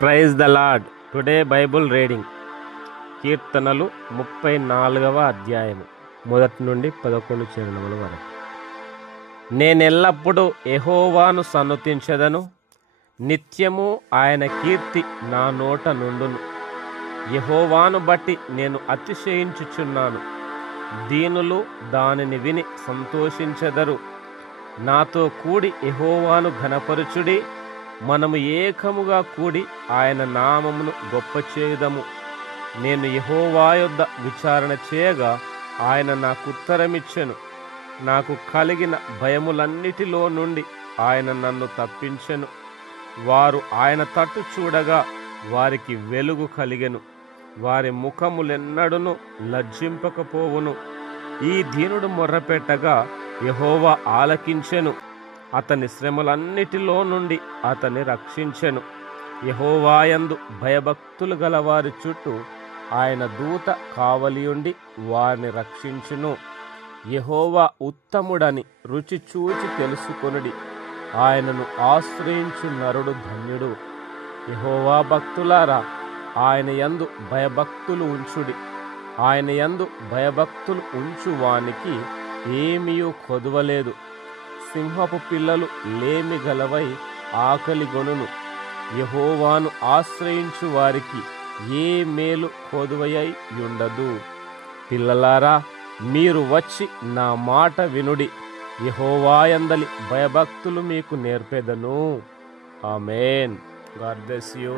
Praise the Lord. Today Bible reading కీర్తనలు 34వ అధ్యాయము 1 నుండి 11 చరణముల వరకు. నేనెల్లప్పుడూ యెహోవాను సన్నుతించెదను, నిత్యము ఆయన కీర్తి నా నోట నుండును. యెహోవాను బట్టి నేను అతిశయించుచున్నాను, దీనులు దానిని విని సంతోషించెదరు. నాతో కూడి యెహోవాను ఘనపరచుడి, మనము ఏకముగా కూడి ఆయన నామమును గొప్ప చేయుదము. నేను యెహోవా యొద్ద విచారణ చేయగా ఆయన నాకు ఉత్తరమిచ్చెను. నాకు కలిగిన భయములన్నిటిలో నుండి ఆయన నన్ను తప్పించెను. వారు ఆయన తట్టు చూడగా వారికి వెలుగు కలిగెను, వారి ముఖములెన్నడును లజ్జింపకపోవును. ఈ దీనుడు మొర్రపెట్టగా యెహోవా ఆలకించెను, అతని శ్రమలన్నిటిలో నుండి అతన్ని రక్షించెను. యెహోవాయందు భయభక్తులు గల వారి చుట్టూ ఆయన దూత కావలియుండి వారిని రక్షించును. యెహోవా ఉత్తముడని రుచి చూచి తెలుసుకొనుడి, ఆయనను ఆశ్రయించు నరుడు ధన్యుడు. యెహోవా భక్తులారా, ఆయన యందు భయభక్తులు ఉంచుడి. ఆయన యందు భయభక్తులు ఉంచు వానికి ఏమీయూ కొదువలేదు. సింహపు పిల్లలు లేమి గలవై ఆకలి గొనును, యెహోవాను ఆశ్రయించు వారికి ఏ మేలు కొదువై ఉండదు. పిల్లలారా, మీరు వచ్చి నా మాట వినుడి, యెహోవాయందలి భయభక్తులు మీకు నేర్పెదను. ఆమేన్. God bless you.